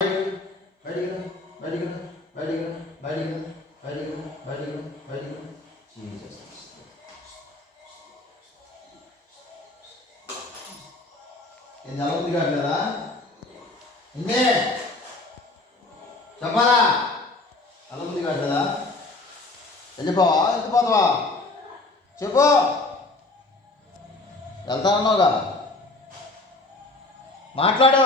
బయటికి రా, బయటికి రా, బయటికి రా, బయటికి రా, బయటికి రా, బయటికి రా, బయటికి రా. జీసస్. ఏంది అలవుంది కాదు కదా ఇందే చెప్పాలా అలవుంది కాదు కదా వెళ్ళిపోవా వెళ్ళిపోతావా చెప్పు వెళ్తానన్నావుగా మాట్లాడు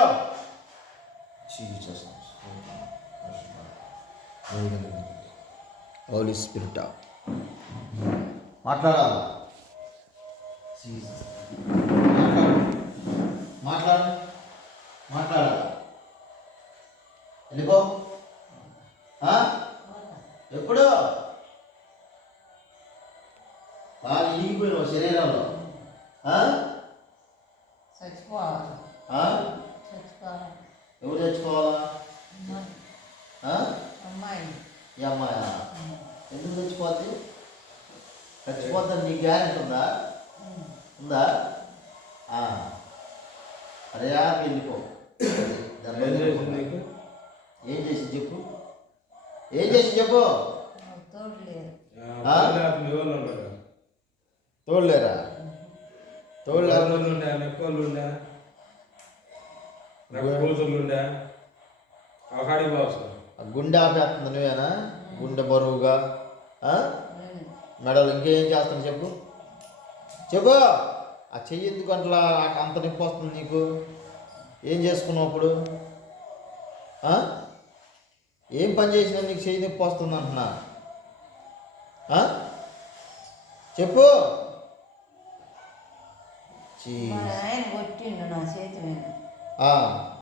హోలీ స్పిరిట్ మాట్లాడాలా మాట్లాడు మాట్లాడాలా వెళ్ళిపో ఎప్పుడు బాగా ఇరిగిపోయినావు శరీరంలో ఎవరు తెచ్చుకోవాలా ఈ అమ్మాయా ఎందుకు తెచ్చుకోవద్దు చచ్చిపోద్దని నీకు గ్యారెంటీ ఉందా అరే వెళ్ళిపో ఏం చేసి చెప్పు తోడలేరా గుండె ఆపేస్తుంది నువ్వేనా గుండె బరువుగా మెడలు ఇంకేం చేస్తాను చెప్పు ఆ చెయ్యి ఎందుకు అట్లా అంత నొప్పి వస్తుంది నీకు ఏం చేసుకున్నావు అప్పుడు ఏం పని చేసినా నీకు చెయ్యి నొప్పి వస్తుంది అంటున్నా చెప్పు కొట్టిండు నా చేతి మీద